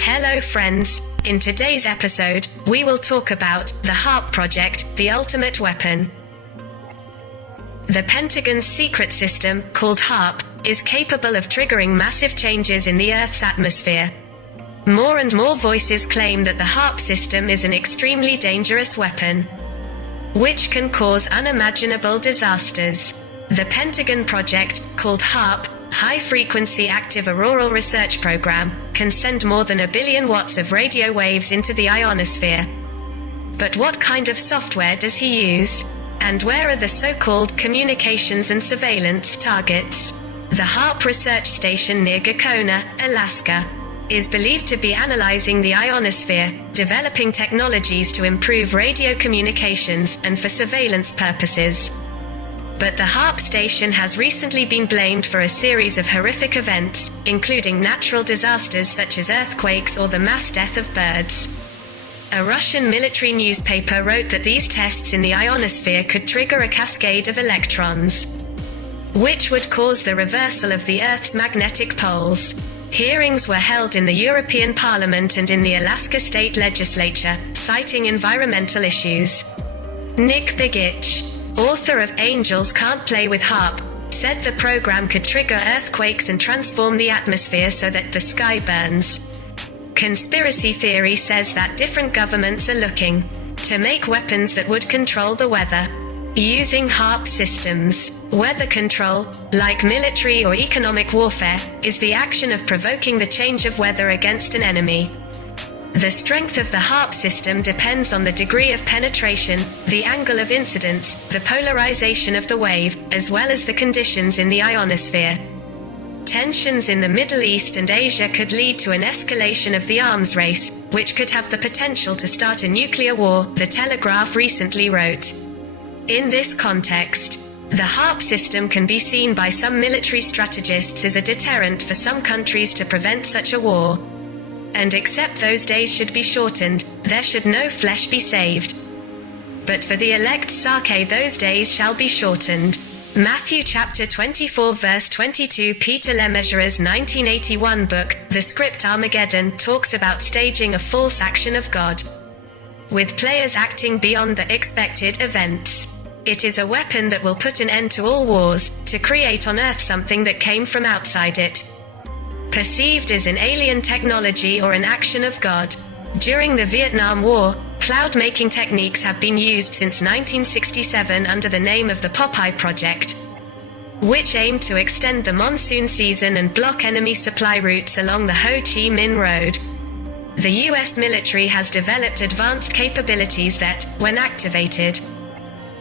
Hello friends, in today's episode, we will talk about the HAARP project, the ultimate weapon. The Pentagon's secret system, called HAARP, is capable of triggering massive changes in the Earth's atmosphere. More and more voices claim that the HAARP system is an extremely dangerous weapon, which can cause unimaginable disasters. The Pentagon project, called HAARP, High Frequency Active Auroral Research Program, can send more than 1 billion watts of radio waves into the ionosphere. But what kind of software does he use? And where are the so-called communications and surveillance targets? The HAARP research station near Gakona, Alaska, is believed to be analyzing the ionosphere, developing technologies to improve radio communications and for surveillance purposes. But the HAARP station has recently been blamed for a series of horrific events, including natural disasters such as earthquakes or the mass death of birds. A Russian military newspaper wrote that these tests in the ionosphere could trigger a cascade of electrons, which would cause the reversal of the Earth's magnetic poles. Hearings were held in the European Parliament and in the Alaska State Legislature, citing environmental issues. Nick Begich, author of Angels Can't Play with HAARP, said the program could trigger earthquakes and transform the atmosphere so that the sky burns. Conspiracy theory says that different governments are looking to make weapons that would control the weather using HAARP systems. Weather control, like military or economic warfare, is the action of provoking the change of weather against an enemy. The strength of the HAARP system depends on the degree of penetration, the angle of incidence, the polarization of the wave, as well as the conditions in the ionosphere. Tensions in the Middle East and Asia could lead to an escalation of the arms race, which could have the potential to start a nuclear war, The Telegraph recently wrote. In this context, the HAARP system can be seen by some military strategists as a deterrent for some countries to prevent such a war. And except those days should be shortened, there should no flesh be saved. But for the elect Sake those days shall be shortened. Matthew chapter 24 verse 22. Peter Lemesureur's 1981 book, The Script Armageddon, talks about staging a false action of God, with players acting beyond the expected events. It is a weapon that will put an end to all wars, to create on Earth something that came from outside it, perceived as an alien technology or an action of God. During the Vietnam War, cloud-making techniques have been used since 1967 under the name of the Popeye Project, which aimed to extend the monsoon season and block enemy supply routes along the Ho Chi Minh Road. The US military has developed advanced capabilities that, when activated,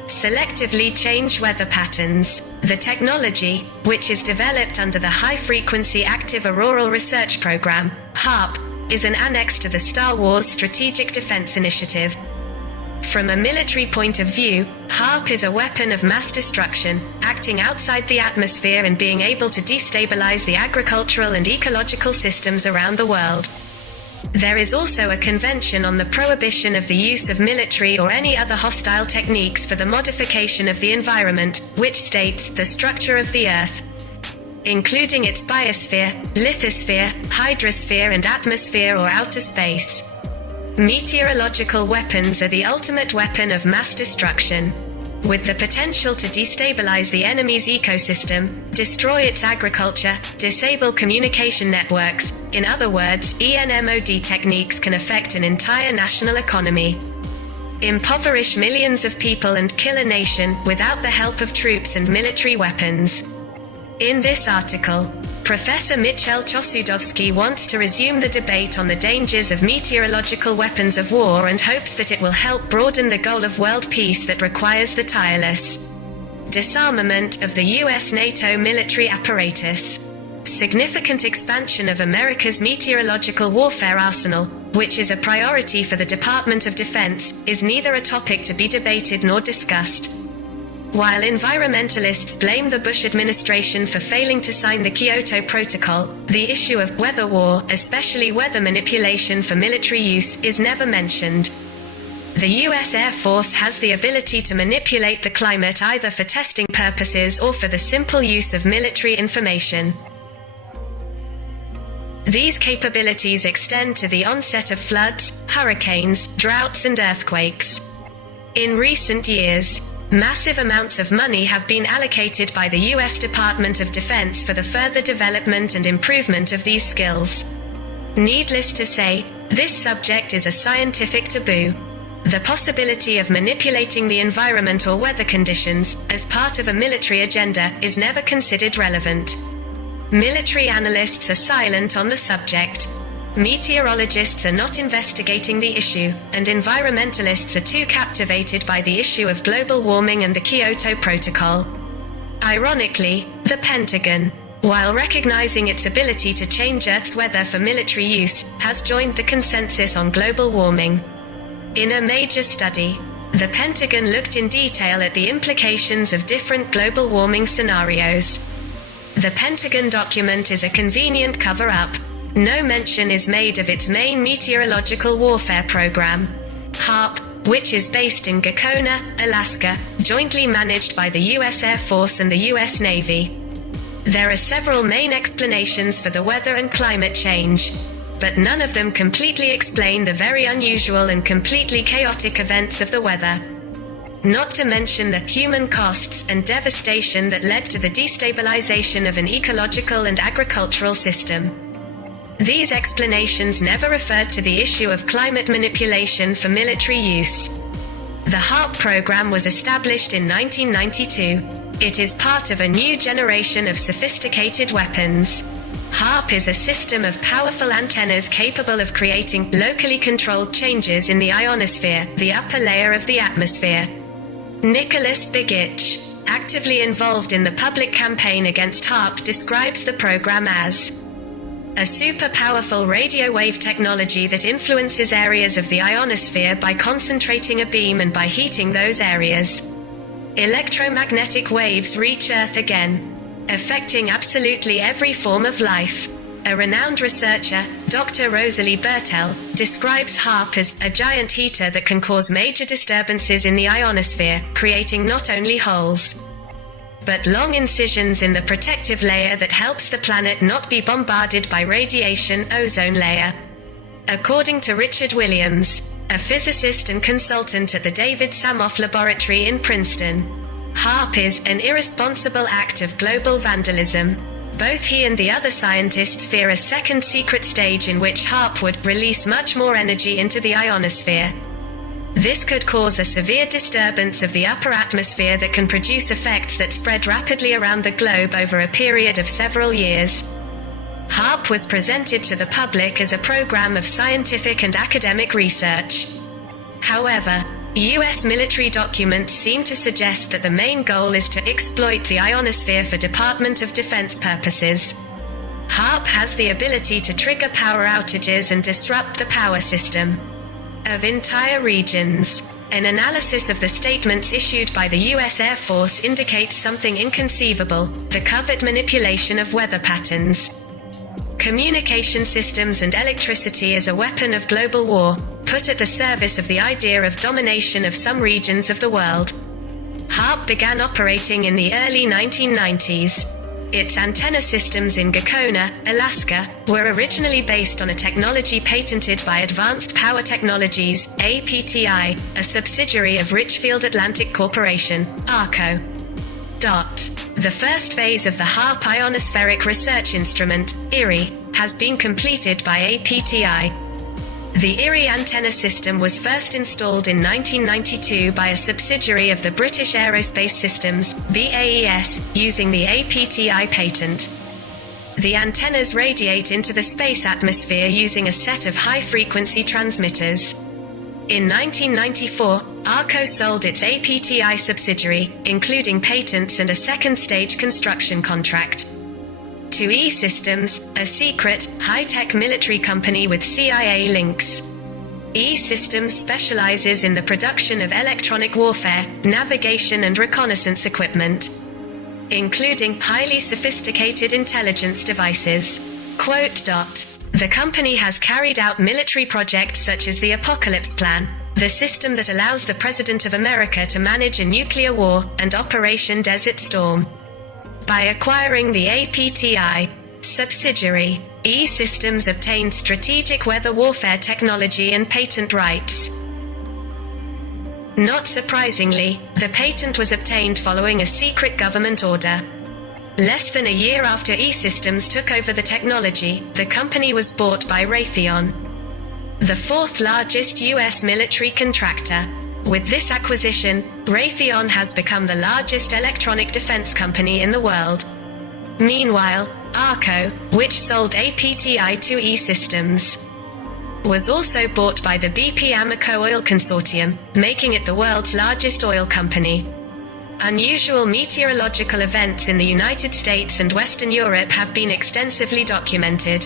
selectively change weather patterns. The technology, which is developed under the High Frequency Active Auroral Research Program, HAARP, is an annex to the Star Wars Strategic Defense Initiative. From a military point of view, HAARP is a weapon of mass destruction, acting outside the atmosphere and being able to destabilize the agricultural and ecological systems around the world. There is also a convention on the prohibition of the use of military or any other hostile techniques for the modification of the environment, which states the structure of the Earth, including its biosphere, lithosphere, hydrosphere and atmosphere or outer space. Meteorological weapons are the ultimate weapon of mass destruction, with the potential to destabilize the enemy's ecosystem, destroy its agriculture, disable communication networks. In other words, ENMOD techniques can affect an entire national economy, impoverish millions of people and kill a nation without the help of troops and military weapons. In this article, Professor Michel Chosudowski wants to resume the debate on the dangers of meteorological weapons of war and hopes that it will help broaden the goal of world peace that requires the tireless disarmament of the US NATO military apparatus. Significant expansion of America's meteorological warfare arsenal, which is a priority for the Department of Defense, is neither a topic to be debated nor discussed. While environmentalists blame the Bush administration for failing to sign the Kyoto Protocol, the issue of weather war, especially weather manipulation for military use, is never mentioned. The US Air Force has the ability to manipulate the climate either for testing purposes or for the simple use of military information. These capabilities extend to the onset of floods, hurricanes, droughts and earthquakes. In recent years, massive amounts of money have been allocated by the U.S. Department of Defense for the further development and improvement of these skills. Needless to say, this subject is a scientific taboo. The possibility of manipulating the environment or weather conditions, as part of a military agenda, is never considered relevant. Military analysts are silent on the subject. Meteorologists are not investigating the issue, and environmentalists are too captivated by the issue of global warming and the Kyoto Protocol. Ironically, the Pentagon, while recognizing its ability to change Earth's weather for military use, has joined the consensus on global warming. In a major study, the Pentagon looked in detail at the implications of different global warming scenarios. The Pentagon document is a convenient cover-up. No mention is made of its main meteorological warfare program, HAARP, which is based in Gakona, Alaska, jointly managed by the U.S. Air Force and the U.S. Navy. There are several main explanations for the weather and climate change, but none of them completely explain the very unusual and completely chaotic events of the weather. Not to mention the human costs and devastation that led to the destabilization of an ecological and agricultural system. These explanations never referred to the issue of climate manipulation for military use. The HAARP program was established in 1992. It is part of a new generation of sophisticated weapons. HAARP is a system of powerful antennas capable of creating locally controlled changes in the ionosphere, the upper layer of the atmosphere. Nicholas Begich, actively involved in the public campaign against HAARP, describes the program as a super-powerful radio wave technology that influences areas of the ionosphere by concentrating a beam and by heating those areas. Electromagnetic waves reach Earth again, affecting absolutely every form of life. A renowned researcher, Dr. Rosalie Bertel, describes HAARP as a giant heater that can cause major disturbances in the ionosphere, creating not only holes, but long incisions in the protective layer that helps the planet not be bombarded by radiation, ozone layer. According to Richard Williams, a physicist and consultant at the David Samoff Laboratory in Princeton, HAARP is an irresponsible act of global vandalism. Both he and the other scientists fear a second secret stage in which HAARP would release much more energy into the ionosphere. This could cause a severe disturbance of the upper atmosphere that can produce effects that spread rapidly around the globe over a period of several years. HAARP was presented to the public as a program of scientific and academic research. However, U.S. military documents seem to suggest that the main goal is to exploit the ionosphere for Department of Defense purposes. HAARP has the ability to trigger power outages and disrupt the power system of entire regions. An analysis of the statements issued by the U.S. Air Force indicates something inconceivable: the covert manipulation of weather patterns. Communication systems and electricity as a weapon of global war, put at the service of the idea of domination of some regions of the world. HAARP began operating in the early 1990s. Its antenna systems in Gakona, Alaska, were originally based on a technology patented by Advanced Power Technologies, APTI, a subsidiary of Richfield Atlantic Corporation, ARCO. The first phase of the HAARP ionospheric research instrument, IRI, has been completed by APTI. The IRI antenna system was first installed in 1992 by a subsidiary of the British Aerospace Systems, BAES, using the APTI patent. The antennas radiate into the space atmosphere using a set of high-frequency transmitters. In 1994, ARCO sold its APTI subsidiary, including patents and a second-stage construction contract, to E-Systems, a secret, high-tech military company with CIA links. E-Systems specializes in the production of electronic warfare, navigation and reconnaissance equipment, including highly sophisticated intelligence devices. The company has carried out military projects such as the Apocalypse Plan, the system that allows the President of America to manage a nuclear war, and Operation Desert Storm. By acquiring the APTI subsidiary, E-Systems obtained strategic weather warfare technology and patent rights. Not surprisingly, the patent was obtained following a secret government order. Less than a year after E-Systems took over the technology, the company was bought by Raytheon, the fourth largest U.S. military contractor. With this acquisition, Raytheon has become the largest electronic defense company in the world. Meanwhile, ARCO, which sold APTI to E-Systems, was also bought by the BP Amoco Oil Consortium, making it the world's largest oil company. Unusual meteorological events in the United States and Western Europe have been extensively documented.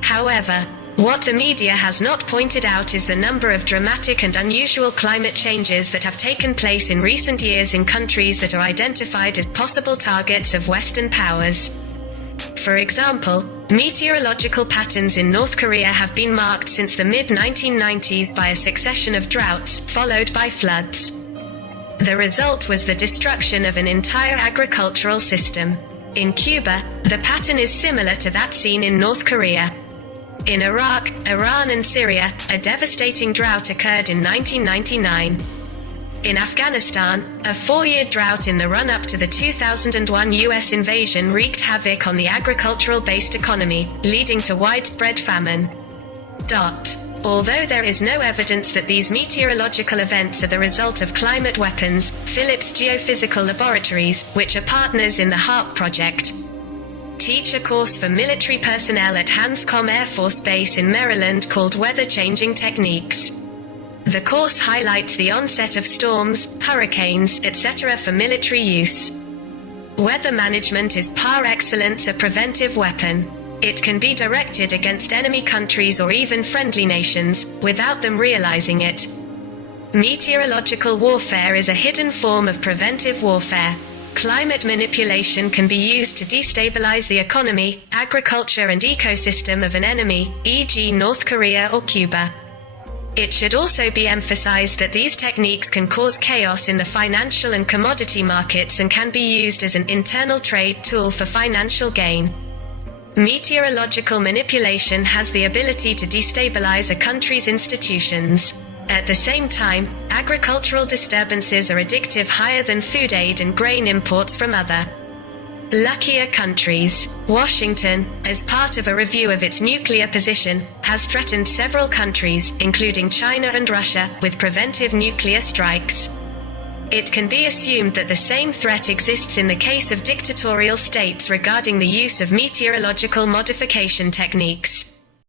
However, what the media has not pointed out is the number of dramatic and unusual climate changes that have taken place in recent years in countries that are identified as possible targets of Western powers. For example, meteorological patterns in North Korea have been marked since the mid-1990s by a succession of droughts, followed by floods. The result was the destruction of an entire agricultural system. In Cuba, the pattern is similar to that seen in North Korea. In Iraq, Iran and Syria, a devastating drought occurred in 1999. In Afghanistan, a 4-year drought in the run-up to the 2001 U.S. invasion wreaked havoc on the agricultural-based economy, leading to widespread famine. Although there is no evidence that these meteorological events are the result of climate weapons, Phillips Geophysical Laboratories, which are partners in the HAARP project, teach a course for military personnel at Hanscom Air Force Base in Maryland called Weather Changing Techniques. The course highlights the onset of storms, hurricanes, etc. for military use. Weather management is par excellence a preventive weapon. It can be directed against enemy countries or even friendly nations, without them realizing it. Meteorological warfare is a hidden form of preventive warfare. Climate manipulation can be used to destabilize the economy, agriculture and ecosystem of an enemy, e.g. North Korea or Cuba. It should also be emphasized that these techniques can cause chaos in the financial and commodity markets and can be used as an internal trade tool for financial gain. Meteorological manipulation has the ability to destabilize a country's institutions. At the same time, agricultural disturbances are addictive higher than food aid and grain imports from other luckier countries. Washington, as part of a review of its nuclear position, has threatened several countries, including China and Russia, with preventive nuclear strikes. It can be assumed that the same threat exists in the case of dictatorial states regarding the use of meteorological modification techniques.